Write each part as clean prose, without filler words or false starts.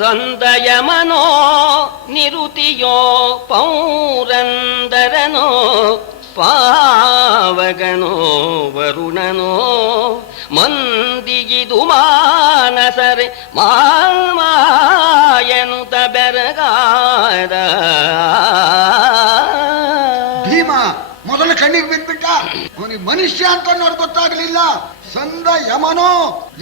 ಸಂದಯಮನೋ ನಿರುತಿಯೋ ಪೌರಂದರನೋ ಪಾವಗನೋ ವರುಣನೋ ಮಂದಿಗಿದು ಮಾನಸರೆ ಮಾಯನುತ ಬೆರಗಾದ. ಭೀಮ ಮೊದಲು ಕಣ್ಣಿಗೆ ಬಿದ್ಬಿಟ್ಟ. ಅವನಿಗೆ ಮನುಷ್ಯ ಅಂತ ಅನ್ನೋದು ಗೊತ್ತಾಗಲಿಲ್ಲ. ಸಂದ ಯಮನೋ,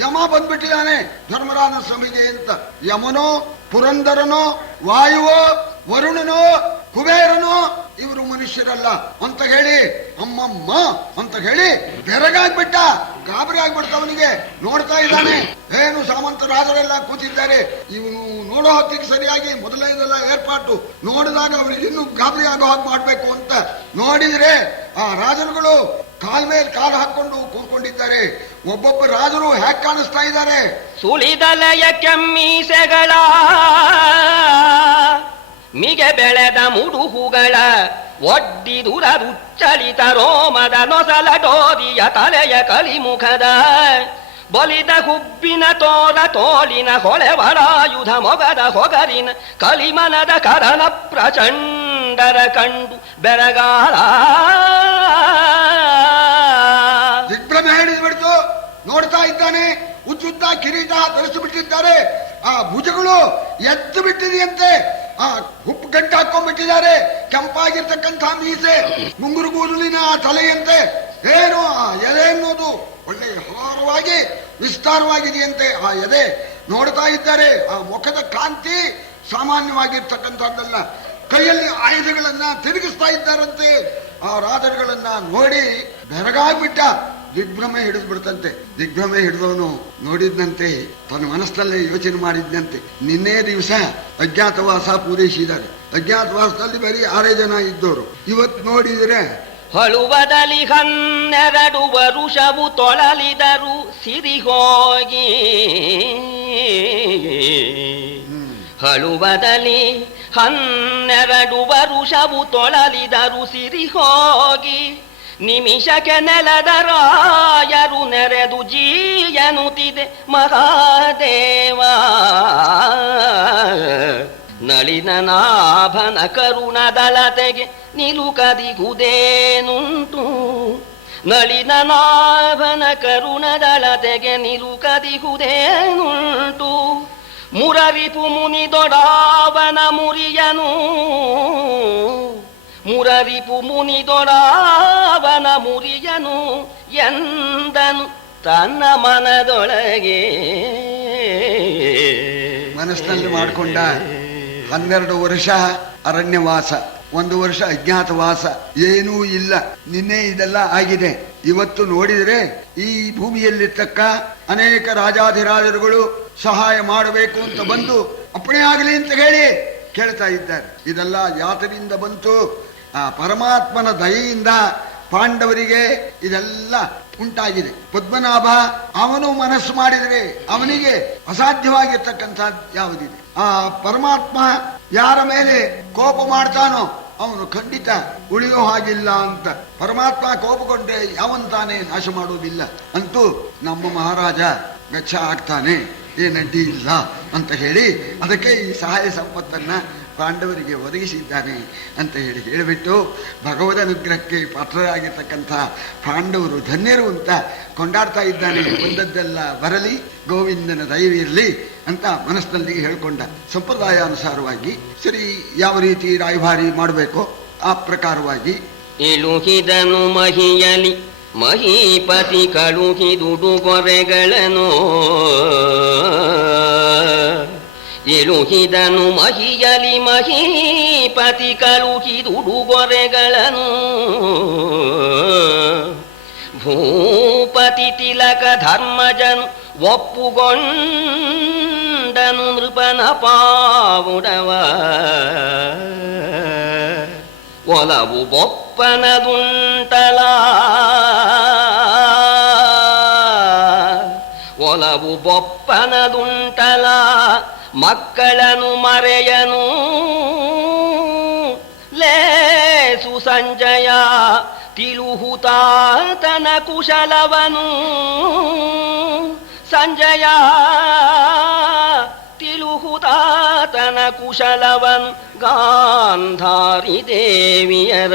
ಯಮ ಬಂದ್ಬಿಟ್ಟಿದ್ದಾನೆ ಧರ್ಮರಾಜ ಸ್ವಾಮಿಗೆ ಅಂತ. ಯಮನೋ, ಪುರಂದರನೋ, ವಾಯುವೋ, ವರುಣನೋ, ಕುಬೇರನೋ ಇವರು ಮನುಷ್ಯರಲ್ಲ ಅಂತ ಹೇಳಿ ಅಮ್ಮಮ್ಮ ಅಂತ ಹೇಳಿ ಬೆರಗಾಗ್ಬಿಟ್ಟ. ಗಾಬರಿ ಆಗ್ಬಿಡ್ತವನಿಗೆ. ನೋಡ್ತಾ ಇದ್ದಾನೆ, ಏನು ಸಾಮಂತ ರಾಜರೆಲ್ಲ ಕೂತಿದ್ದಾರೆ. ಇವನು ನೋಡೋ ಹೊತ್ತಿಗೆ ಸರಿಯಾಗಿ ಮೊದಲನೇದೆಲ್ಲ ಏರ್ಪಾಟು ನೋಡಿದಾಗ ಅವನಿಗೆ ಇನ್ನೂ ಗಾಬರಿ ಆಗೋ ಹಾಗೆ ಮಾಡ್ಬೇಕು ಅಂತ ನೋಡಿದ್ರೆ ಆ ರಾಜರುಗಳು ಕಾಲ್ ಮೇಲೆ ಕಾಲು ಹಾಕೊಂಡು ಕೂತ್ಕೊಂಡಿದ್ದಾರೆ. ಒಬ್ಬೊಬ್ಬ ರಾಜರು ಹ್ಯಾಕ್ ಕಾಣಿಸ್ತಾ ಇದ್ದಾರೆ. ಸುಳಿದಲಯ ಕೆಮ್ಮೀಸೆಗಳ ಮಿಗೆ ಬೆಳೆದ ಮುಡುಹುಗಳ ಒಡ್ಡಿದುರ ರುಚ್ಚಳಿತ ರೋಮದ ನೊಸಲ ಡೋರಿಯ ತಲೆಯ ಕಲಿಮುಖದ ಬಲಿದ ಹುಬ್ಬಿನ ತೋರ ತೋಳಿನ ಹೊಳೆವರಾಯುಧ ಮೊಗದ ಹೊಗರಿನ ಕಲಿಮನದ ಕರಣ ಪ್ರಚಂಡರ ಕಂಡು ಬೆರಗಾಲ ದಿಗ್ಭ್ರಮೆ ಹಿಡಿದ್ಬಿಡ್ತು. ನೋಡ್ತಾ ಇದ್ದಾನೆ, ಉಜ್ಜುದ್ದ ಕಿರೀಟ ಧರಿಸಿಬಿಟ್ಟಿದ್ದಾರೆ. ಆ ಭುಜಗಳು ಎದ್ದು ಬಿಟ್ಟಿದೆಯಂತೆ. ಆ ಹುಪ್ಪು ಗಂಟು ಹಾಕೊಂಡ್ಬಿಟ್ಟಿದ್ದಾರೆ. ಕೆಂಪಾಗಿರ್ತಕ್ಕಂಥ ಮೀಸೆ, ಮುಂಗುರು ಕೂದಲಿನ ತಲೆಯಂತೆ. ಏನು ಆ ಎದೆ ಅನ್ನೋದು ಒಳ್ಳೆ ಹಾರವಾಗಿ ವಿಸ್ತಾರವಾಗಿದೆಯಂತೆ ಆ ಎದೆ. ನೋಡ್ತಾ ಇದ್ದಾರೆ. ಆ ಮುಖದ ಕಾಂತಿ ಸಾಮಾನ್ಯವಾಗಿರ್ತಕ್ಕಂಥದ್ದಲ್ಲ. ಕೈಯಲ್ಲಿ ಆಯುಧಗಳನ್ನ ತಿರುಗಿಸ್ತಾ ಇದ್ದಾರಂತೆ. ಆ ರಾಜರುಗಳನ್ನ ನೋಡಿ ಬೆರಗಾಗ್ಬಿಟ್ಟ. ದಿಗ್ಭ್ರಮೆ ಹಿಡಿದು ಬಿಡ್ತಂತೆ. ದಿಗ್ಭ್ರಮೆ ಹಿಡಿದವನು ನೋಡಿದ್ನಂತೆ, ತನ್ನ ಮನಸ್ಸಲ್ಲೇ ಯೋಚನೆ ಮಾಡಿದ್ನಂತೆ, ನಿನ್ನೆ ದಿವಸ ಅಜ್ಞಾತವಾಸ ಪೂರೈಸಿದ್ದಾರೆ. ಅಜ್ಞಾತವಾಸದಲ್ಲಿ ಬರೀ 6 ಜನ ಇದ್ದವರು. ಇವತ್ತು ನೋಡಿದ್ರೆ ಹಳುವದಲ್ಲಿ 12 ವರುಷವು ತೊಳಲಿದರು ಸಿರಿ ಹೋಗಿ. ಹಳುವದಲ್ಲಿ 12 ವರುಷವು ತೊಳಲಿದರು ಸಿರಿ ಹೋಗಿ. ನಿಮಿಷಕ್ಕೆ ನೆಲದ ರಾಯರು ನೆರೆದು ಜೀಯನುತ್ತಿದೆ ಮಹಾದೇವ. ನಳಿನ ನಾಭನ ಕರುಣದಲತೆಗೆ ನಿಲುಕದಿಗುದೇನುಂಟು. ನಳಿನ ನಾಭನ ಕರುಣದಲತೆಗೆ ನಿಲುಕದಿಗುದೇನುಂಟು. ಮುರರಿಪು ಮುನಿದೊಡಾವನ ಮುರಿಯನು. ಮುರರಿಪು ಮುನಿದೊಡಾವನ ಮುರಿಯನು ಎಂದನು ತನ್ನ ಮನದೊಳಗೆ. ಮನಸ್ಸಿನಲ್ಲಿ ಮಾಡಿಕೊಂಡ 12 ವರ್ಷ ಅರಣ್ಯವಾಸ, 1 ವರ್ಷ ಅಜ್ಞಾತವಾಸ, ಏನೂ ಇಲ್ಲ. ನಿನ್ನೆ ಇದೆಲ್ಲ ಆಗಿದೆ. ಇವತ್ತು ನೋಡಿದರೆ ಈ ಭೂಮಿಯಲ್ಲಿರ್ತಕ್ಕ ಅನೇಕ ರಾಜಾಧಿರಾಜರುಗಳು ಸಹಾಯ ಮಾಡಬೇಕು ಅಂತ ಬಂದು ಅಪ್ಪಣೆ ಆಗಲಿ ಅಂತ ಹೇಳಿ ಕೇಳ್ತಾ ಇದ್ದಾರೆ. ಇದೆಲ್ಲ ಯಾತರಿಂದ ಬಂತು? ಆ ಪರಮಾತ್ಮನ ದಯೆಯಿಂದ ಪಾಂಡವರಿಗೆ ಇದೆಲ್ಲ ಉಂಟಾಗಿದೆ. ಪದ್ಮನಾಭ ಅವನು ಮನಸ್ಸು ಮಾಡಿದರೆ ಅವನಿಗೆ ಅಸಾಧ್ಯವಾಗಿರ್ತಕ್ಕಂಥ ಯಾವುದಿದೆ? ಆ ಪರಮಾತ್ಮ ಯಾರ ಮೇಲೆ ಕೋಪ ಮಾಡ್ತಾನೋ ಅವನು ಖಂಡಿತ ಉಳಿಯೋ ಹಾಗಿಲ್ಲ ಅಂತ. ಪರಮಾತ್ಮ ಕೋಪಗೊಂಡ್ರೆ ಯಾವಂತಾನೆ ನಾಶ ಮಾಡುವುದಿಲ್ಲ. ಅಂತೂ ನಮ್ಮ ಮಹಾರಾಜ ವೆಚ್ಚ ಆಗ್ತಾನೆ, ಏನಡ್ಡಿ ಇಲ್ಲ ಅಂತ ಹೇಳಿ ಅದಕ್ಕೆ ಈ ಸಹಾಯ ಸಂಪತ್ತನ್ನ ಪಾಂಡವರಿಗೆ ಒದಗಿಸಿದ್ದಾನೆ ಅಂತ ಹೇಳಿಬಿಟ್ಟು ಭಗವದ್ ಅನುಗ್ರಹಕ್ಕೆ ಪಾತ್ರರಾಗಿರ್ತಕ್ಕಂಥ ಪಾಂಡವರು ಧನ್ಯರು ಅಂತ ಕೊಂಡಾಡ್ತಾ ಇದ್ದಾನೆ. ಬಂದದ್ದೆಲ್ಲ ಬರಲಿ, ಗೋವಿಂದನ ದಯವಿರಲಿ ಅಂತ ಮನಸ್ಸಿನಲ್ಲಿ ಹೇಳ್ಕೊಂಡ. ಸಂಪ್ರದಾಯಾನುಸಾರವಾಗಿ ಸರಿ ಯಾವ ರೀತಿ ರಾಯಭಾರಿ ಮಾಡಬೇಕೋ ಆ ಪ್ರಕಾರವಾಗಿ ಇಳುಹಿದನು ಮಹಿಯಲಿ ಮಹೀಪತಿ ಕಳುಹಿದುಡುಗೊರೆಗಳನ್ನು. ಇಳುಹಿದನು ಮಹಿಯಲಿ ಮಹೀಪತಿ ಕಳುಹಿದುಡುಗೊರೆಗಳನ್ನು. ಭೂಪತಿ ತಿಲಕ ಧರ್ಮಜನು ಒಪ್ಪುಗೊಂಡನು ನೃಪನ ಪಾವುಡವ. ಒಲವು ಬೊಪ್ಪನದುಂಟಲ ಒಲವು ಬೊಪ್ಪನದುಂಟಲ ಮಕ್ಕಳನು ಮರೆಯನು ಲೇಸು ಸಂಜಯ ತಿಳುಹುತಾತನ ಕುಶಲವನು. ಸಂಜಯ ತಿಳುಹುತಾತನ ಗುರುತಾತನ ಕುಶಲವನ್ ಗಾಂಧಾರಿ ದೇವಿಯರ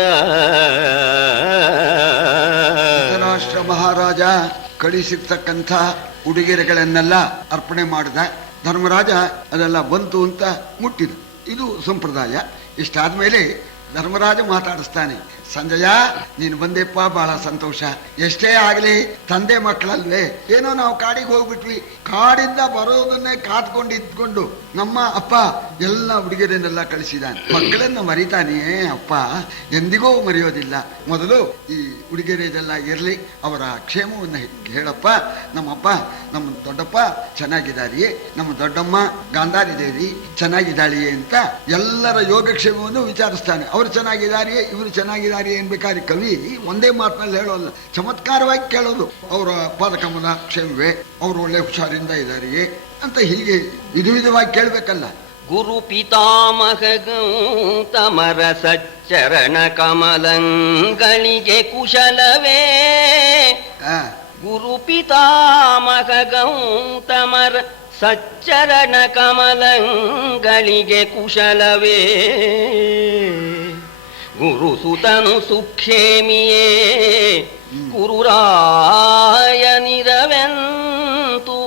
ಧೃತರಾಷ್ಟ್ರ ಮಹಾರಾಜ ಕಳಿಸಿರ್ತಕ್ಕಂಥ ಉಡುಗೊರೆಗಳನ್ನೆಲ್ಲ ಅರ್ಪಣೆ ಮಾಡಿದ. ಧರ್ಮರಾಜ ಅದೆಲ್ಲ ಬಂತು ಅಂತ ಮುಟ್ಟಿದ. ಇದು ಸಂಪ್ರದಾಯ. ಇಷ್ಟಾದ್ಮೇಲೆ ಧರ್ಮರಾಜ ಮಾತಾಡಿಸ್ತಾನೆ. ಸಂಜಯ, ನೀನು ಬಂದೆಪ್ಪ, ಬಹಳ ಸಂತೋಷ. ಎಷ್ಟೇ ಆಗಲಿ ತಂದೆ ಮಕ್ಕಳಲ್ವೇ, ಏನೋ ನಾವು ಕಾಡಿಗೆ ಹೋಗ್ಬಿಟ್ವಿ, ಕಾಡಿಂದ ಬರೋದನ್ನೇ ಕಾತ್ಕೊಂಡು ಇದ್ಕೊಂಡು ನಮ್ಮ ಅಪ್ಪ ಎಲ್ಲ ಹುಡುಗಿಯರನ್ನೆಲ್ಲ ಕಳಿಸಿದಾನೆ. ಮಕ್ಕಳನ್ನ ಮರಿತಾನೆಯೇ ಅಪ್ಪ, ಎಂದಿಗೂ ಮರೆಯೋದಿಲ್ಲ. ಮೊದಲು ಈ ಹುಡುಗಿಯರೆಲ್ಲ ಇರಲಿ, ಅವರ ಕ್ಷೇಮವನ್ನು ಹೇಳಪ್ಪ. ನಮ್ಮಪ್ಪ, ನಮ್ಮ ದೊಡ್ಡಪ್ಪ ಚೆನ್ನಾಗಿದ್ದಾರಿಯೇ, ನಮ್ಮ ದೊಡ್ಡಮ್ಮ ಗಾಂಧಾರಿ ದೇವಿ ಚೆನ್ನಾಗಿದ್ದಾಳಿಯೇ ಅಂತ ಎಲ್ಲರ ಯೋಗಕ್ಷೇಮವನ್ನು ವಿಚಾರಿಸ್ತಾನೆ. ಅವರು ಚೆನ್ನಾಗಿದ್ದಾರಿಯೇ, ಇವರು ಚೆನ್ನಾಗಿದ್ದಾರೆ ಏನ್ಬೇಕಾದ್ರೆ ಕವಿ ಒಂದೇ ಮಾತಿನಲ್ಲಿ ಹೇಳೋಲ್ಲ, ಚಮತ್ಕಾರವಾಗಿ ಕೇಳೋದು. ಅವರ ಪಾದಕಮಲ ಕ್ಷೇಮವೇ, ಅವರು ಒಳ್ಳೆ ಹುಷಾರಿಂದ ಇದ್ದಾರೆಯೇ ಅಂತ ಹೀಗೆ ವಿಧವಾಗಿ ಕೇಳಬೇಕಲ್ಲ. ಗುರು ಪಿತಾಮಹ ಗೌತಮರ ಸಚ್ಚರಣ ಕಮಲಂಗಳಿಗೆ ಕುಶಲವೇ. ಗುರು ಪಿತಾಮಹ ಗೌತಮರ ಸಚ್ಚರಣ ಕಮಲಂಗಳಿಗೆ ಕುಶಲವೇ. ಗುರು ಸುತನು ಸುಕ್ಷೇಮಿಯೇ ಕುರುರಾಯನಿರವೆಂತು.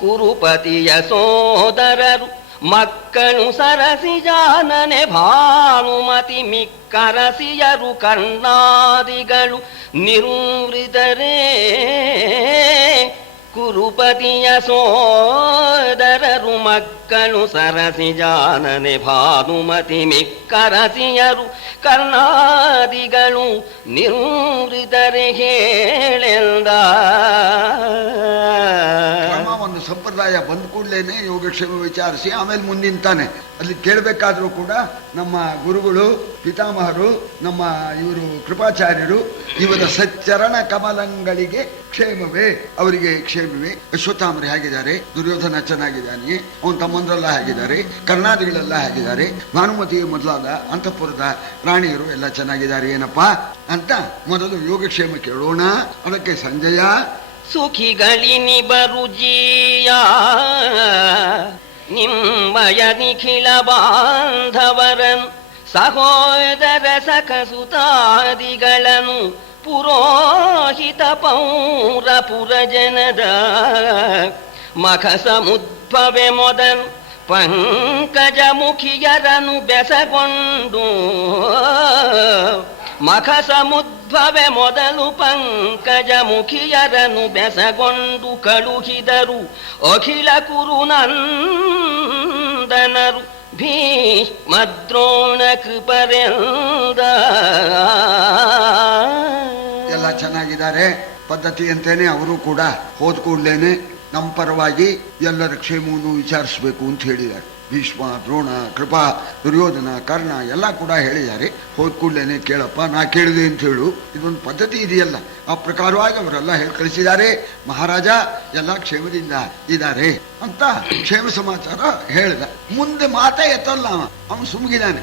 ಕುರುಪತಿಯ ಸೋದರರು ಮಕ್ಕಳು ಸರಸಿ ಜಾನನೆ ಭಾನುಮತಿ ಮಿಕ್ಕರಸಿಯರು ಕರ್ಣಾದಿಗಳು ನಿರುವೃತರೇ. ಕುರುಪತಿಯ ಸೋದರರು ಮಕ್ಕಳು ಸರಸಿ ಜಾನನೆ ಭಾನುಮತಿ ಮಿಕ್ಕರಸಿಯರು ಕರ್ಣಾದಿಗಳು ನಿರುವೃತರೆ ಹೇಳೆಂದ. ಒಂದು ಸಂಪ್ರದಾಯ ಬಂದ ಕೂಡಲೇನೆ ಯೋಗಕ್ಷೇಮ ವಿಚಾರಿಸಿ ಆಮೇಲೆ ಮುಂದಿಂತಾನೆ. ಅಲ್ಲಿ ಕೇಳಬೇಕಾದ್ರೂ ಕೂಡ ನಮ್ಮ ಗುರುಗಳು ಪಿತಾಮಹರು, ನಮ್ಮ ಇವರು ಕೃಪಾಚಾರ್ಯರು, ಇವರ ಸಚ್ಚರಣ ಕಮಲಂಗಳಿಗೆ ಕ್ಷೇಮವೇ, ಅವರಿಗೆ ಕ್ಷೇಮವೇ. ಅಶ್ವತ್ಥಾಮರು ಹೇಗಿದ್ದಾರೆ, ದುರ್ಯೋಧನ ಚೆನ್ನಾಗಿದ್ದಾನೆ, ಅವನ ತಮ್ಮಂದ್ರೆಲ್ಲ ಹೇಗಿದ್ದಾರೆ, ಕರ್ಣಾದಿಗಳೆಲ್ಲ ಹೇಗಿದ್ದಾರೆ, ಭಾನುಮತಿ ಮೊದಲಾದ ಅಂತಃಪುರದ ರಾಣಿಯರು ಎಲ್ಲ ಚೆನ್ನಾಗಿದ್ದಾರೆ ಏನಪ್ಪಾ ಅಂತ ಮೊದಲು ಯೋಗಕ್ಷೇಮ ಕೇಳೋಣ. ಅದಕ್ಕೆ ಸಂಜಯ, ಸುಖಿಗಳಿನಿ ಬರುಜಿಯ ನಿಮ್ಮಯ ನಿಖಿಲ ಬಾಂಧವರನು ಸಹೋದರ ಸಖಸುತಾದಿಗಳನ್ನು ಪುರೋಹಿತ ಪೌರ ಪುರಜನದ ಮಖ ಸಮುದ್ಭವೆ ಮೊದಲು ಪಂಕಜ ಮುಖಿಯರನು ಬೆಸಗೊಂಡು. ಮಖ ಸಮುದ್ಭವೆ ಮೊದಲು ಪಂಕಜ ಮುಖಿಯರನು ಬೆಸಗೊಂಡು ಕಳುಹಿದರು ಅಖಿಲ ಕುರುನಂದನರು ಭೀಷ್ಮದ್ರೋಣ ಕೃಪರೆಂದ. ಎಲ್ಲ ಚೆನ್ನಾಗಿದ್ದಾರೆ ಪದ್ಧತಿಯಂತೇನೆ ಅವರು ಕೂಡ ಹೋದ ಕೂಡಲೇನೆ ನಮ್ಮ ಪರವಾಗಿ ಎಲ್ಲರ ಕ್ಷೇಮವನ್ನು ವಿಚಾರಿಸಬೇಕು ಅಂತ ಹೇಳಿದ್ದಾರೆ. ಭೀಷ್ಮ, ದ್ರೋಣ, ಕೃಪಾ, ದುರ್ಯೋಧನ, ಕರ್ಣ ಎಲ್ಲ ಕೂಡ ಹೇಳಿದ್ದಾರೆ. ಹೋದ ಕೂಡಲೇನೆ ಕೇಳಪ್ಪ, ನಾ ಕೇಳಿದೆ ಅಂತ ಹೇಳು. ಇದೊಂದು ಪದ್ಧತಿ ಇದೆಯಲ್ಲ, ಆ ಪ್ರಕಾರವಾಗಿ ಅವರೆಲ್ಲ ಹೇಳಿ ಕಳಿಸಿದ್ದಾರೆ. ಮಹಾರಾಜ ಎಲ್ಲ ಕ್ಷೇಮದಿಂದ ಇದ್ದಾರೆ ಅಂತ ಕ್ಷೇಮ ಸಮಾಚಾರ ಹೇಳಿದ. ಮುಂದೆ ಮಾತೇ ಎತ್ತಲ್ಲ, ಅವನು ಸುಮ್ಗಿದ್ದಾನೆ.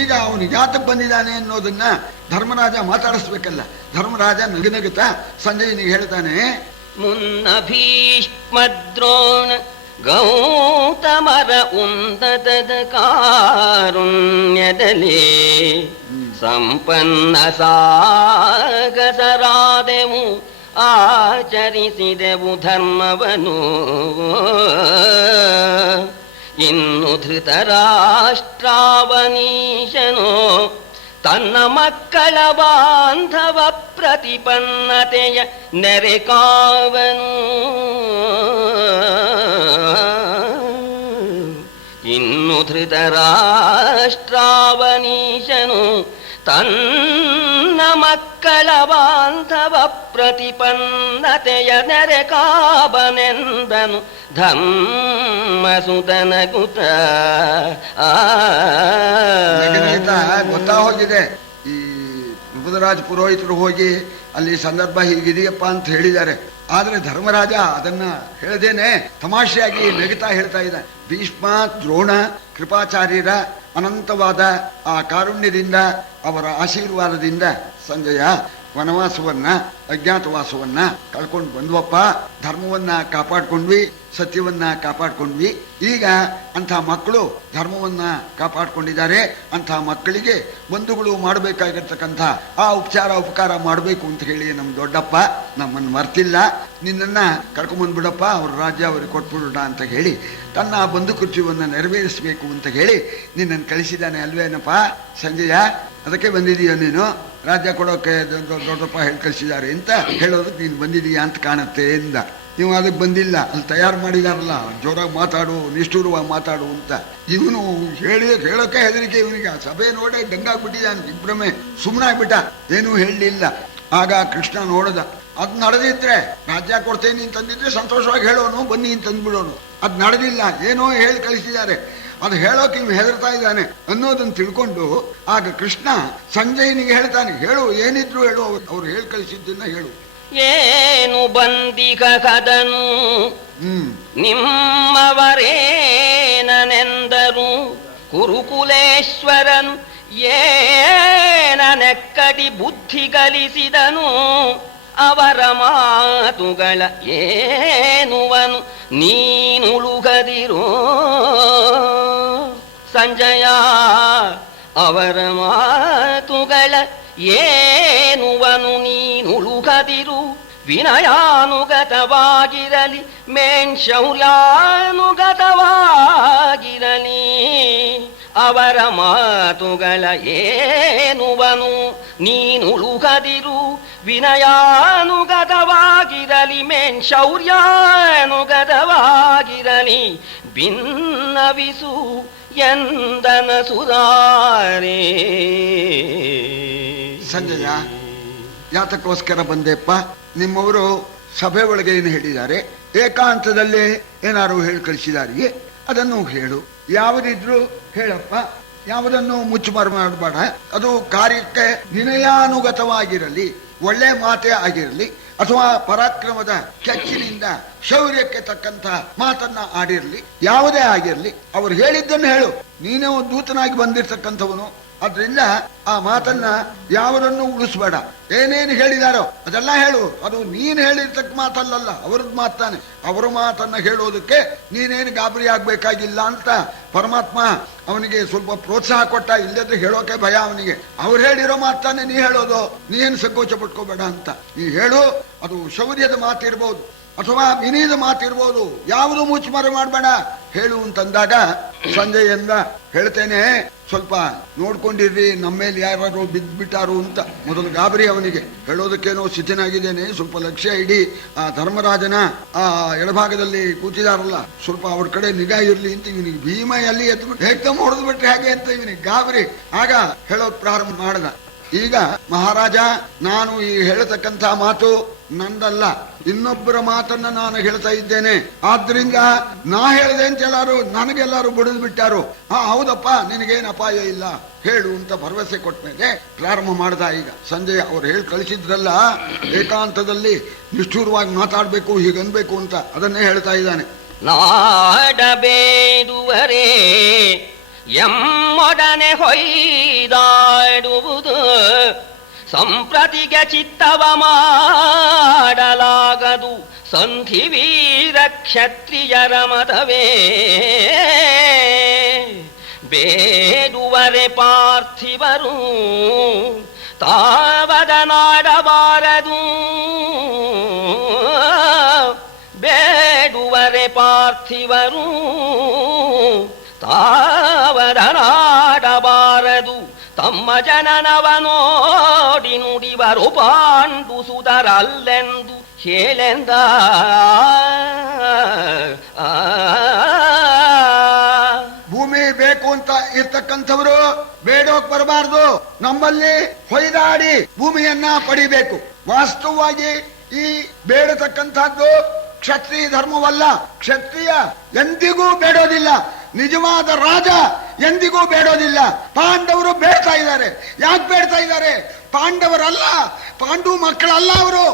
ಈಗ ಅವನು ಯಾತಕ್ಕೆ ಬಂದಿದ್ದಾನೆ ಅನ್ನೋದನ್ನ ಧರ್ಮರಾಜ ಮಾತಾಡಿಸ್ಬೇಕಲ್ಲ. ಧರ್ಮರಾಜ ನಗುನಗುತ್ತಾ ಸಂಜಯನಿಗೆ ಹೇಳ್ತಾನೆ, ಮುನ್ನ ಭೀಷ್ಮದ್ರೋಣ ಗೌತಮರ ಉನ್ನತದ ಕಾರುಣ್ಯದಲ್ಲಿ ಸಂಪನ್ನ ಸಾಗಸರಾದೆವು ಆಚರಿಸಿದೆವು ಧರ್ಮವನು. ಇನ್ನು ಧೃತರಾಷ್ಟ್ರಾವನೀಶನು ತನ್ನ ಮಕ್ಕಳ ಬಾಂಧವ ಪ್ರತಿಪನ್ನತೆಯ ನೆರೆಕಾವನು. ಇನ್ನು ಧೃತರಾಷ್ಟ್ರಾವನೀಶನು ತನ್ನ ಮಕ್ಕಳ ಬಾಂಧವ ಪ್ರತಿಪನ್ನತೆಯ ನೆರೆಕಾವನೆಂದನು ಧರ್ಮಸುತನಗುತ. ಗೊತ್ತಾ ಹೋಗಿದೆ. ಈ ಋತುರಾಜ ಪುರೋಹಿತರು ಹೋಗಿ ಅಲ್ಲಿ ಸಂದರ್ಭ ಹೀಗಿದೆಯಪ್ಪ ಅಂತ ಹೇಳಿದ್ದಾರೆ. ಆದ್ರೆ ಧರ್ಮರಾಜ ಅದನ್ನ ಹೇಳದೇನೆ ತಮಾಷೆಯಾಗಿ ನಗುತ್ತಾ ಹೇಳ್ತಾ ಇದ್ದ. ಭೀಷ್ಮ, ದ್ರೋಣ, ಕೃಪಾಚಾರ್ಯರ ಅನಂತವಾದ ಆ ಕಾರುಣ್ಯದಿಂದ, ಅವರ ಆಶೀರ್ವಾದದಿಂದ ಸಂಜಯ ವನವಾಸವನ್ನ, ಅಜ್ಞಾತವಾಸವನ್ನ ಕಳ್ಕೊಂಡು ಬಂದ್ವಪ್ಪ. ಧರ್ಮವನ್ನ ಕಾಪಾಡ್ಕೊಂಡ್ವಿ, ಸತ್ಯವನ್ನ ಕಾಪಾಡ್ಕೊಂಡ್ವಿ. ಈಗ ಅಂಥ ಮಕ್ಕಳು ಧರ್ಮವನ್ನ ಕಾಪಾಡ್ಕೊಂಡಿದ್ದಾರೆ. ಅಂಥ ಮಕ್ಕಳಿಗೆ ಬಂಧುಗಳು ಮಾಡಬೇಕಾಗಿರ್ತಕ್ಕಂಥ ಆ ಉಪಕಾರ ಮಾಡಬೇಕು ಅಂತ ಹೇಳಿ ನಮ್ಮ ದೊಡ್ಡಪ್ಪ ನಮ್ಮನ್ನು ಮರ್ತಿಲ್ಲ. ನಿನ್ನನ್ನ ಕರ್ಕೊಂಬಂದ್ಬಿಡಪ್ಪ, ಅವ್ರ ರಾಜ್ಯ ಅವ್ರಿಗೆ ಕೊಟ್ಬಿಡೋಣ ಅಂತ ಹೇಳಿ ತನ್ನ ಬಂಧು ಕೃತ್ಯವನ್ನು ನೆರವೇರಿಸಬೇಕು ಅಂತ ಹೇಳಿ ನಿನ್ನನ್ನು ಕಳಿಸಿದ್ದಾನೆ ಅಲ್ವೇನಪ್ಪ ಸಂಜಯ? ಅದಕ್ಕೆ ಬಂದಿದೀಯ ನೀನು? ರಾಜ್ಯ ಕೊಡೋಕೆ ದೊಡ್ಡಪ್ಪ ಹೇಳಿ ಕಳಿಸಿದ್ದಾರೆ ಅಂತ ಹೇಳೋದಕ್ಕೆ ನೀನು ಬಂದಿದೀಯಾ ಅಂತ ಕಾಣುತ್ತೆ ಎಂದ. ನೀವು ಅದಕ್ಕೆ ಬಂದಿಲ್ಲ, ಅಲ್ಲಿ ತಯಾರು ಮಾಡಿದಾರಲ್ಲ ಜೋರಾಗಿ ಮಾತಾಡು, ನಿಷ್ಠೂರವಾಗಿ ಮಾತಾಡು ಅಂತ. ಇವನು ಹೇಳೋಕೆ ಹೆದರಿಕೆ ಇವನಿಗೆ. ಆ ಸಭೆ ನೋಡೇ ದಂಗಾಗ್ಬಿಟ್ಟಿದ್ದಾನೆ, ಇಬ್ಬರಮೇ ಸುಮ್ಮನಾಗ್ಬಿಟ್ಟ, ಏನೂ ಹೇಳಲಿಲ್ಲ. ಆಗ ಕೃಷ್ಣ ನೋಡ್ದ, ಅದ್ ನಡೆದಿದ್ರೆ ರಾಜ್ಯ ಕೊಡ್ತೇನೆ ಅಂತಂದಿದ್ರೆ ಸಂತೋಷವಾಗಿ ಹೇಳೋನು, ಬನ್ನಿ ಅಂತಂದ್ಬಿಡೋನು. ಅದ್ ನಡೆದಿಲ್ಲ, ಏನೋ ಹೇಳಿ ಕಳಿಸಿದ್ದಾರೆ, ಅದು ಹೇಳೋಕೆ ಇವ್ ಹೆದರ್ತಾ ಇದ್ದಾನೆ ಅನ್ನೋದನ್ನು ತಿಳ್ಕೊಂಡು ಆಗ ಕೃಷ್ಣ ಸಂಜಯನಿಗೆ ಹೇಳ್ತಾನೆ, ಹೇಳು ಏನಿದ್ರು ಹೇಳು, ಅವ್ರು ಹೇಳಿ ಕಳಿಸಿದ್ದನ್ನ ಹೇಳು. ಏನು ಬಂದಿಗ ಕದನು ನಿಮ್ಮವರೇನೆಂದರು ಕುರುಕುಲೇಶ್ವರನು ಏನನೆಕ್ಕಡಿ ಬುದ್ಧಿ ಕಲಿಸಿದನು ಅವರ ಮಾತುಗಳ ಏನುವನು ನೀನುಳುಗದಿರೋ ಸಂಜಯ. ಅವರ ಮಾತುಗಳ ಏನುವನು ನೀನುಳುಗದಿರು, ವಿನಯಾನುಗತವಾಗಿರಲಿ ಮೇನ್ಶೌರ್ಯಾನುಗತವಾಗಿರಲಿ. ಅವರ ಮಾತುಗಳ ಏನುವನು ನೀನುಳುಗದಿರು, ವಿನಯಾನುಗತವಾಗಿರಲಿ ಮೇನ್ಶೌರ್ಯಾನುಗತವಾಗಿರಲಿ. ಭಿನ್ನವಿಸು ಎಂದನ ಸುಧಾರೇ. ಸಂಜಯ, ಯಾತಕ್ಕೋಸ್ಕರ ಬಂದೆಪ್ಪ? ನಿಮ್ಮವರು ಸಭೆ ಒಳಗೆ ಏನು ಹೇಳಿದ್ದಾರೆ? ಏಕಾಂತದಲ್ಲಿ ಏನಾರು ಹೇಳಿ ಕಳಿಸಿದಾರಿಯೇ? ಅದನ್ನು ಹೇಳು. ಯಾವುದಿದ್ರು ಹೇಳಪ್ಪ, ಯಾವುದನ್ನು ಮುಚ್ಚುಮರೆ ಮಾಡಬೇಡ. ಅದು ಕಾರ್ಯಕ್ಕೆ ವಿನಯಾನುಗತವಾಗಿರಲಿ, ಒಳ್ಳೆ ಮಾತೇ ಆಗಿರಲಿ, ಅಥವಾ ಪರಾಕ್ರಮದ ಕೆಚ್ಚಿನಿಂದ ಶೌರ್ಯಕ್ಕೆ ತಕ್ಕಂತ ಮಾತನ್ನ ಆಡಿರಲಿ, ಯಾವುದೇ ಆಗಿರಲಿ ಅವ್ರು ಹೇಳಿದ್ದನ್ನು ಹೇಳು. ನೀನೇ ಒಂದು ದೂತನಾಗಿ ಬಂದಿರ್ತಕ್ಕಂಥವನು, ಆದ್ರಿಂದ ಆ ಮಾತನ್ನ ಯಾವುದನ್ನು ಉಳಿಸ್ಬೇಡ. ಏನೇನು ಹೇಳಿದಾರೋ ಅದೆಲ್ಲ ಹೇಳು. ಅದು ನೀನು ಹೇಳಿರ್ತಕ್ಕ ಮಾತಲ್ಲಲ್ಲ, ಅವ್ರದ್ದು ಮಾತಾನೆ. ಅವರ ಮಾತನ್ನ ಹೇಳೋದಕ್ಕೆ ನೀನೇನು ಗಾಬರಿ ಆಗ್ಬೇಕಾಗಿಲ್ಲ ಅಂತ ಪರಮಾತ್ಮ ಅವನಿಗೆ ಸ್ವಲ್ಪ ಪ್ರೋತ್ಸಾಹ ಕೊಟ್ಟ. ಇಲ್ಲದ್ರೆ ಹೇಳೋಕೆ ಭಯ ಅವನಿಗೆ. ಅವ್ರು ಹೇಳಿರೋ ಮಾತಾನೆ ನೀ ಹೇಳೋದು, ನೀನು ಸಂಕೋಚ ಪಟ್ಕೋಬೇಡ ಅಂತ. ನೀ ಹೇಳು, ಅದು ಶೌರ್ಯದ ಮಾತಿರ್ಬೋದು ಅಥವಾ ವಿನಯದ ಮಾತಿರ್ಬೋದು, ಯಾವುದು ಮುಚ್ಚುಮರೆ ಮಾಡಬೇಡ, ಹೇಳು ಅಂತಂದಾಗ ಸಂಜಯಂದ ಹೇಳ್ತೇನೆ, ಸ್ವಲ್ಪ ನೋಡ್ಕೊಂಡಿರ್ರಿ, ನಮ್ಮೇಲೆ ಯಾರು ಬಿದ್ದ್ಬಿಟ್ಟಾರು ಅಂತ. ಮೊದಲು ಗಾಬರಿ ಅವನಿಗೆ, ಹೇಳೋದಕ್ಕೇನೋ ಸಿದ್ಧನಾಗಿದ್ದೇನೆ, ಸ್ವಲ್ಪ ಲಕ್ಷ್ಯ ಇಡಿ. ಆ ಧರ್ಮರಾಜನ ಆ ಎಡಭಾಗದಲ್ಲಿ ಕೂತಿದಾರಲ್ಲ, ಸ್ವಲ್ಪ ಅವ್ರ ಕಡೆ ನಿಗಾ ಇರ್ಲಿ ಅಂತ ಇವನಿಗೆ ಭೀಮ ಎಲ್ಲಿ ಎತ್ಬಿಟ್ಟು ಏಕ್ದಮ್ ಹೊಡೆದು ಬಿಟ್ರೆ ಹಾಗೆ ಅಂತ ಇವನಿಗೆ ಗಾಬರಿ. ಆಗ ಹೇಳೋಕ್ ಪ್ರಾರಂಭ ಮಾಡ್ದ. ಈಗ ಮಹಾರಾಜ, ನಾನು ಈ ಹೇಳ್ತಕ್ಕಂಥ ಮಾತು ನಂದಲ್ಲ, ಇನ್ನೊಬ್ಬರ ಮಾತನ್ನ ನಾನು ಹೇಳ್ತಾ ಇದ್ದೇನೆ. ಆದ್ರಿಂದ ನಾ ಹೇಳ್ದೆ ಅಂತ ನನಗೆಲ್ಲರೂ ಬಡಿದು ಬಿಟ್ಟಾರು. ಹೌದಪ್ಪ, ನಿನಗೇನು ಅಪಾಯ ಇಲ್ಲ, ಹೇಳು ಅಂತ ಭರವಸೆ ಕೊಟ್ಟ ಮೇಲೆ ಪ್ರಾರಂಭ ಮಾಡ್ದ. ಈಗ ಸಂಜಯ್ ಅವ್ರು ಹೇಳಿ ಕಳಿಸಿದ್ರಲ್ಲ, ಏಕಾಂತದಲ್ಲಿ ನಿಷ್ಠೂರವಾಗಿ ಮಾತಾಡ್ಬೇಕು, ಹೀಗನ್ಬೇಕು ಅಂತ, ಅದನ್ನೇ ಹೇಳ್ತಾ ಇದ್ದಾನೆ. ನಾಡಬೇಡುವರೇ ಎಮ್ಮೊಡನೆ ಹೊಯ್ದಾಡುವುದು ಸಂಪ್ರತಿಗೆ ಚಿತ್ತವ ಮಾಡಲಾಗದು ಸಂಧಿ ವೀರ ಕ್ಷತ್ರಿಯರ ಮತವೇ. ಬೇಡುವರೆ ಪಾರ್ಥಿವರು ತಾವದನಾಡಬಾರದು, ಬೇಡುವರೆ ಪಾರ್ಥಿವರು ತಾವದನಾಡಬಾರದು. ತಮ್ಮ ಜನನವ ನೋಡಿ ನುಡಿವರು ಪಾಂಡು ಸುಧರಲ್ಲೆಂದು ಹೇಳೆಂದ. ಭೂಮಿ ಬೇಕು ಅಂತ ಇರ್ತಕ್ಕಂಥವರು ಬೇಡೋಕ್ ಬರಬಾರ್ದು, ನಮ್ಮಲ್ಲಿ ಹೊಯ್ದಾಡಿ ಭೂಮಿಯನ್ನ ಪಡಿಬೇಕು. ವಾಸ್ತವವಾಗಿ ಈ ಬೇಡತಕ್ಕಂಥದ್ದು ಕ್ಷತ್ರಿಯ ಧರ್ಮವಲ್ಲ. ಕ್ಷತ್ರಿಯ ಎಂದಿಗೂ ಬೇಡೋದಿಲ್ಲ, ನಿಜವಾದ ರಾಜ ಎಂದಿಗೂ ಬೇಡೋದಿಲ್ಲ. ಪಾಂಡವರು ಬೇಡ್ತಾ ಇದ್ದಾರೆ. ಯಾಕೆ ಬೇಡ್ತಾ ಇದ್ದಾರೆ? ಪಾಂಡವರಲ್ಲ, ಪಾಂಡು ಮಕ್ಕಳಲ್ಲ ಅವರು.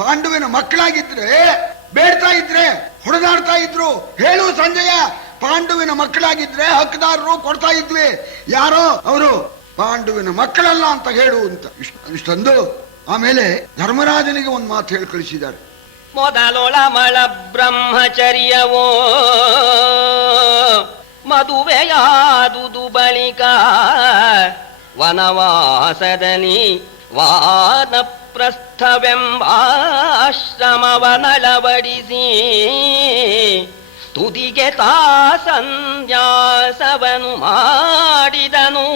ಪಾಂಡುವಿನ ಮಕ್ಕಳಾಗಿದ್ರೆ ಬೇಡ್ತಾ ಇದ್ರೆ ಹೊಡೆದಾಡ್ತಾ ಇದ್ರು. ಹೇಳು ಸಂಜಯ, ಪಾಂಡುವಿನ ಮಕ್ಕಳಾಗಿದ್ರೆ ಹಕ್ಕದಾರರು ಕೊಡ್ತಾ ಇದ್ವಿ. ಯಾರೋ ಅವರು ಪಾಂಡುವಿನ ಮಕ್ಕಳಲ್ಲ ಅಂತ ಹೇಳು ಅಂತ ಇಷ್ಟೊಂದು. ಆಮೇಲೆ ಧರ್ಮರಾಜನಿಗೆ ಒಂದು ಮಾತು ಹೇಳಿ ಕಳಿಸಿದ್ದಾರೆ. ಮೊದಲೊಳಮಳ ಬ್ರಹ್ಮಚರ್ಯವೋ ಮದುವೆಯಾದುದು ಬಳಿಕ ವನವಾಸದಲ್ಲಿ ವಾನಪ್ರಸ್ಥವೆಂಬಾಶ್ರಮವನಳವಡಿಸಿ ತುದಿಗೆ ತಾ ಸಂನ್ಯಾಸವನು ಮಾಡಿದನು.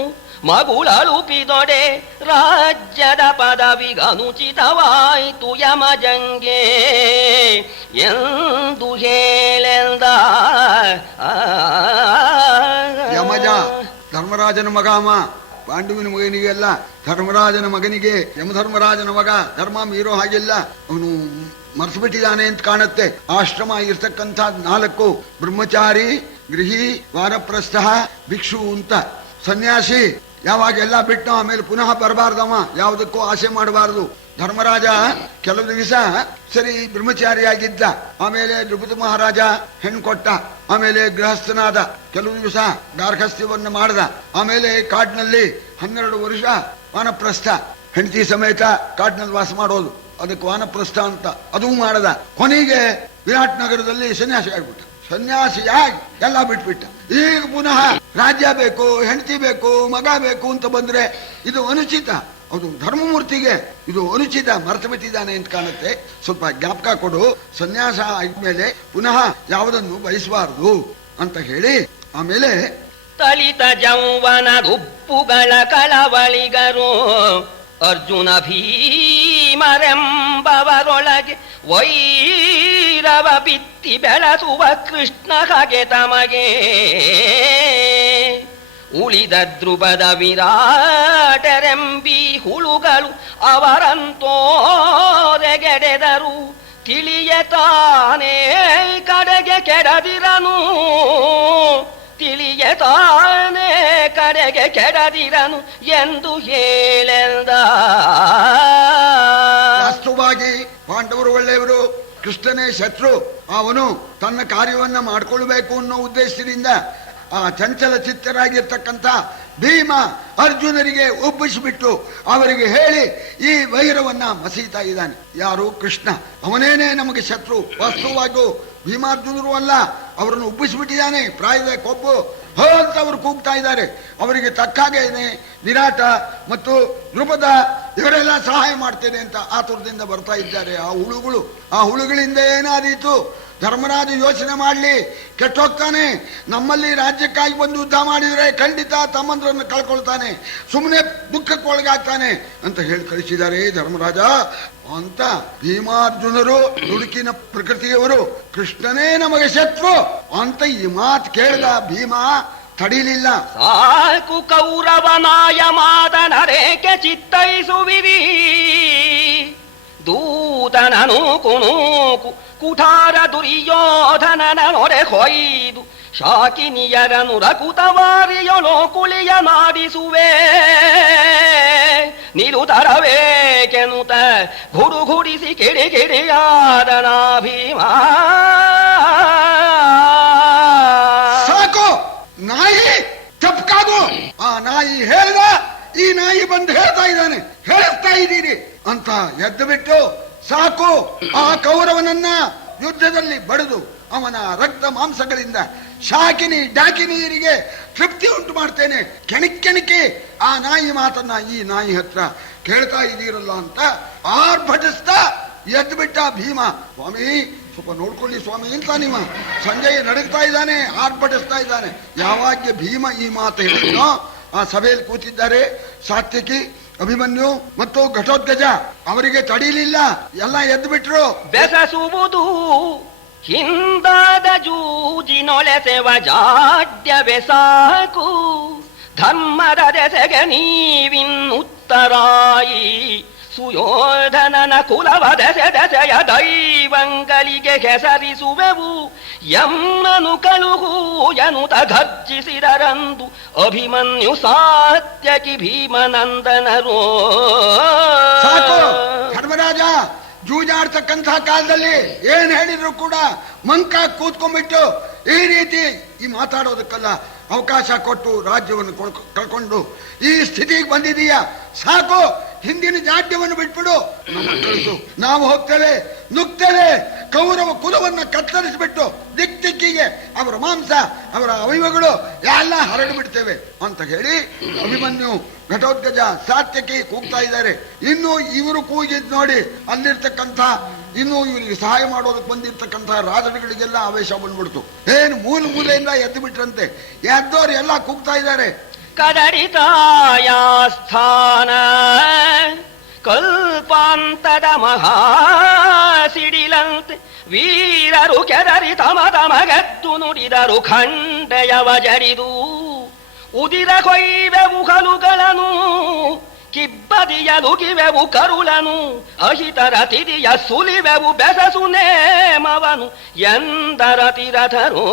ಮಗುಳಳುಪಿದೊಡೆ ರಾಜ್ಯದ ಪದವಿಗನುಚಿತವಾಯಿತು ಯಮಜಂಗೆ ಎಂದು ಹೇಳೆಂದ. ಯಮಜ ಧರ್ಮರಾಜನ ಮಗಾಮ, ಪಾಂಡುವಿನ ಮಗನಿಗೆಲ್ಲ ಧರ್ಮರಾಜನ ಮಗನಿಗೆ ಯಮಧರ್ಮರಾಜನ ಮಗ. ಧರ್ಮ ಮೀರೋ ಹಾಗಿಲ್ಲ, ಅವನು ಮರೆತು ಬಿಟ್ಟಿದ್ದಾನೆ ಅಂತ ಕಾಣುತ್ತೆ. ಆಶ್ರಮ ಇರ್ತಕ್ಕಂಥ 4 ಬ್ರಹ್ಮಚಾರಿ, ಗೃಹಿ, ವಾನಪ್ರಸ್ಥ, ಭಿಕ್ಷು ಅಂತ. ಸನ್ಯಾಸಿ ಯಾವಾಗೆಲ್ಲ ಬಿಟ್ಟು ಆಮೇಲೆ ಪುನಃ ಬರಬಾರ್ದವ, ಯಾವುದಕ್ಕೂ ಆಸೆ ಮಾಡಬಾರದು. ಧರ್ಮರಾಜ ಕೆಲವು ದಿವಸ ಸರಿ ಬ್ರಹ್ಮಚಾರಿಯಾಗಿದ್ದ, ಆಮೇಲೆ ನೃಪತಿ ಮಹಾರಾಜ ಹೆಣ್ಣು ಕೊಟ್ಟ, ಆಮೇಲೆ ಗೃಹಸ್ಥನಾದ, ಕೆಲವು ದಿವಸ ಗಾರ್ಹಸ್ಥ್ಯವನ್ನು ಮಾಡ್ದ, ಆಮೇಲೆ ಕಾಡಿನಲ್ಲಿ 12 ವರ್ಷ ವಾನಪ್ರಸ್ಥ, ಹೆಂಡತಿ ಸಮೇತ ಕಾಡಿನಲ್ಲಿ ವಾಸ ಮಾಡೋದು, ಅದಕ್ಕೆ ವಾನಪ್ರಸ್ಥ ಅಂತ ಅದೂ ಮಾಡದ. ಕೊನೆಗೆ ವಿರಾಟ್ ನಗರದಲ್ಲಿ ಸನ್ಯಾಸಿ ಆಗ್ಬಿಟ್ಟ. ಸನ್ಯಾಸಿಯಾಗಿ ಎಲ್ಲ ಬಿಟ್ಬಿಟ್ಟ. ಈಗ ಪುನಃ ರಾಜ್ಯ ಬೇಕು, ಹೆಂಡತಿ ಬೇಕು, ಮಗ ಬೇಕು ಅಂತ ಬಂದ್ರೆ ಇದು ಅನುಚಿತ. ಅದು ಧರ್ಮಮೂರ್ತಿಗೆ ಇದು ಅನುಚಿತ, ಮರೆತು ಬಿಟ್ಟಿದ್ದಾನೆ ಅಂತ ಕಾಣುತ್ತೆ. ಸ್ವಲ್ಪ ಜ್ಞಾಪಕ ಕೊಡು, ಸನ್ಯಾಸ ಆದ್ಮೇಲೆ ಪುನಃ ಯಾವುದನ್ನು ಬಯಸಬಾರದು ಅಂತ ಹೇಳಿ ಆಮೇಲೆ ತಳಿತ ಜೌವನ ಉಪ್ಪುಗಳ ಕಳವಳಿಗರು ಅರ್ಜುನ ಭೀಮರೆಂಬವರೊಳಗೆ ವೈರವ ಬಿತ್ತಿ ಬೆಳೆಸುವ ಕೃಷ್ಣ ಹಾಗೆ ತಮಗೆ ಉಳಿದ ಧ್ರುವದ ವಿರಾಟರೆಂಬಿ ಹುಳುಗಳು ಅವರಂತೋರೆಗೆಡೆದರು. ತಿಳಿಯ ತಾನೇ ಕಡೆಗೆ ಕೆಡದಿರನು, ತಿಳಿಯ ತಾನೇ ಕಡೆಗೆ ಕೆಡದಿರನು ಎಂದು ಹೇಳೆಂದ. ವಾಸ್ತವವಾಗಿ ಪಾಂಡವರು ಒಳ್ಳೆಯವರು, ಕೃಷ್ಣನೇ ಶತ್ರು. ಅವನು ತನ್ನ ಕಾರ್ಯವನ್ನ ಮಾಡಿಕೊಳ್ಬೇಕು ಅನ್ನೋ ಉದ್ದೇಶದಿಂದ ಆ ಚಂಚಲ ಚಿತ್ತರಾಗಿರ್ತಕ್ಕಂಥ ಭೀಮ ಅರ್ಜುನರಿಗೆ ಒಬ್ಬಿಸಿಬಿಟ್ಟು ಅವರಿಗೆ ಹೇಳಿ ಈ ವೈರವನ್ನ ಮಸೀತಾ ಇದ್ದಾನೆ. ಯಾರು? ಕೃಷ್ಣ. ಅವನೇನೆ ನಮಗೆ ಶತ್ರು. ವಾಸ್ತವವಾಗೂ ಭೀಮಾರ್ಜುನರು ಅಲ್ಲ, ಅವರನ್ನು ಉಬ್ಬಿಸಿಬಿಟ್ಟಿದ್ದಾನೆ. ಪ್ರಾಯದ ಕೊಬ್ಬು ಅಂತ ಅವರು ಕೂಗ್ತಾ ಇದ್ದಾರೆ. ಅವರಿಗೆ ತಕ್ಕಾಗೇನೆ ವಿರಾಟ ಮತ್ತು ನೃಪದ ಇವರೆಲ್ಲ ಸಹಾಯ ಮಾಡ್ತೇನೆ ಅಂತ ಆತುರದಿಂದ ಬರ್ತಾ ಇದ್ದಾರೆ. ಆ ಹುಳುಗಳು, ಆ ಹುಳುಗಳಿಂದ ಏನಾದೀತು? ಧರ್ಮರಾಜ ಯೋಚನೆ ಮಾಡಲಿ, ಕೆಟ್ಟೋಗ್ತಾನೆ. ನಮ್ಮಲ್ಲಿ ರಾಜ್ಯಕ್ಕಾಗಿ ಬಂದು ಯುದ್ಧ ಮಾಡಿದರೆ ಖಂಡಿತ ತಮ್ಮಂದ್ರನ್ನು ಕಳ್ಕೊಳ್ತಾನೆ, ಸುಮ್ಮನೆ ದುಃಖಕ್ಕೊಳಗಾಗ್ತಾನೆ ಅಂತ ಹೇಳಿ ಕಳಿಸಿದ್ದಾರೆ ಧರ್ಮರಾಜ ಅಂತ. ಭೀಮಾರ್ಜುನರು ದುಡುಕಿನ ಪ್ರಕೃತಿಯವರು, ಕೃಷ್ಣನೇ ನಮಗೆ ಶತ್ರು ಅಂತ ಈ ಮಾತು ಕೇಳಿದ ಭೀಮ ತಡಿಲಿಲ್ಲ. ಸಾಕು ಕೌರವನಾಯ ಮಾತನರೇಕೆ ಚಿತ್ತೈಸುವಿರಿ, ದೂತನನು ಕುಣೂಕು ಕುಠಾರ ದುರ್ಯೋಧನನ ನೊರೆ ಹೊಯ್ದು ಶಾಕಿನಿಯರನು ರಕುತವಾರಿಯೊಳೋ ಕುಳಿಯ ಮಾಡಿಸುವೆ. ನಿರುತರವೇಕೆನುತ ಗುಡುಗುಡಿಸಿ ಕಿಡಿಕಿಡಿಯಾದನ ಭೀಮ. ಸಾಕು, ನಾಯಿ ತಪ್ಕಾಗು. ಆ ನಾಯಿ ಹೇಳ್ದ, ಈ ನಾಯಿ ಬಂದು ಹೇಳ್ತಾ ಇದ್ದಾನೆ, ಹೇಳಿಸ್ತಾ ಇದ್ದೀರಿ ಅಂತ ಎದ್ದು ಬಿಟ್ಟು, ಸಾಕು, ಆ ಕೌರವನನ್ನ ಯುದ್ಧದಲ್ಲಿ ಬಡಿದು ಅವನ ರಕ್ತ ಮಾಂಸಗಳಿಂದ ಶಾಕಿನಿ ಡಾಕಿನಿಯರಿಗೆ ತೃಪ್ತಿ ಉಂಟು ಮಾಡ್ತೇನೆ. ಕೆಣಕಿ ಆ ನಾಯಿ ಮಾತನ್ನ ಈ ನಾಯಿ ಹತ್ರ ಕೇಳ್ತಾ ಇದ್ದೀರಲ್ಲ ಅಂತ ಆರ್ಭಟಿಸ್ತಾ ಎದ್ದು ಬಿಟ್ಟ ಭೀಮ. ಸ್ವಾಮಿ ಸ್ವಲ್ಪ ನೋಡ್ಕೊಳ್ಳಿ ಸ್ವಾಮಿ ಅಂತ ನಿಮ್ಮ ಸಂಜಯ್ ನಡಗ್ತಾ ಇದ್ದಾನೆ, ಆರ್ಭಟಿಸ್ತಾ ಇದ್ದಾನೆ. ಯಾವಾಗ ಭೀಮ ಈ ಮಾತು ಹೇಳಿದ್ನೋ ಆ ಸಭೆಯಲ್ಲಿ ಕೂತಿದ್ದಾರೆ ಸಾತ್ವಿಕಿ, ಅಭಿಮನ್ಯು ಮತ್ತು ಘಟೋತ್ಕಜ. ಅವರಿಗೆ ತಡೀಲಿಲ್ಲ, ಎಲ್ಲ ಎದ್ದು ಬಿಟ್ರು. ಬೆಸಸುವುದು ಹಿಂದಾದ ಜೂಜಿನೊಳೆಸೆವ ಜಾಡ್ಯವೇ ಸಾಕು, ಧರ್ಮದ ದೆಸೆಗೆ ನೀವಿನ್ನುತ್ತರಾಯಿ. ಸುಯೋಧನನ ಕುಲವ ದೆಸೆಯ ದೈವಂಗಳಿಗೆ ಹೆಸರಿಸುವೆವು. ಎಮ್ಮನು ಕಳುಹು ಎನ್ನುತ್ತ ಗರ್ಜಿಸಿದರಂದು ಅಭಿಮನ್ಯು ಸಾತ್ಯಕಿ ಭೀಮನಂದನರು. ಸಾಕು, ಧರ್ಮರಾಜ ಜೂಜಾಡ್ತಕ್ಕಂಥ ಕಾಲದಲ್ಲಿ ಏನ್ ಹೇಳಿದ್ರು ಕೂಡ ಮಂಕ ಕೂತ್ಕೊಂಡ್ಬಿಟ್ಟು ಈ ರೀತಿ ಈ ಮಾತಾಡೋದಕ್ಕಲ್ಲ ಅವಕಾಶ ಕೊಟ್ಟು ರಾಜ್ಯವನ್ನು ಕಳ್ಕೊಂಡು ಈ ಸ್ಥಿತಿಗೆ ಬಂದಿದೀಯ. ಸಾಕು, ಹಿಂದಿನ ಜಾಡ್ಯವನ್ನು ಬಿಟ್ಬಿಡು, ನಮ್ಮ ಕಳಿಸು, ನಾವು ಹೋಗ್ತೇವೆ, ನುಗ್ತೇವೆ, ಕೌರವ ಕುಲವನ್ನ ಕತ್ತರಿಸಿಬಿಟ್ಟು ದಿಕ್ ದಿಕ್ಕಿಗೆ ಅವರ ಮಾಂಸ, ಅವರ ಅವಯವಗಳು ಎಲ್ಲ ಹರಡು ಬಿಡ್ತೇವೆ ಅಂತ ಹೇಳಿ ಅಭಿಮನ್ಯು, ಘಟೋತ್ಕಜ, ಸಾತ್ಯಕಿ ಕೂಗ್ತಾ ಇದ್ದಾರೆ. ಇನ್ನು ಇವರು ಕೂಗಿದ್ ನೋಡಿ ಅಲ್ಲಿರ್ತಕ್ಕಂಥ ಇನ್ನು ಇವರಿಗೆ ಸಹಾಯ ಮಾಡೋದಕ್ಕೆ ಬಂದಿರ್ತಕ್ಕಂಥ ರಾಜರುಗಳಿಗೆಲ್ಲ ಆವೇಶ ಬಂದ್ಬಿಡ್ತು. ಏನು ಮೂಲೆಯಿಂದ ಎದ್ದು ಬಿಟ್ರಂತೆ. ಎದ್ದೋರು ಎಲ್ಲ ಕೂಗ್ತಾ ಇದ್ದಾರೆ, ಕದರಿತಾಯಾಸ್ಥಾನ ಕಲ್ಪಾಂತದ ಮಹಾಸಿಡಿಲಂತೆ ವೀರರು ಕೆದರಿ ತಮ ತಮಗೆದ್ದು ನುಡಿದರು ಖಂಡೆಯವ ಜರಿದು ಉದಿರ ಕೊಯ್ವೆವು ಕಲುಗಳನ್ನು ಕಿಬ್ಬದಿಯಲು ಕಿವೆವು ಕರುಳನು ಅಹಿತರ ತಿದಿಯ ಸುಲಿವೆವು ಬೆಸಸು ನೇಮವನು ಎಂದರ ತಿರಥರು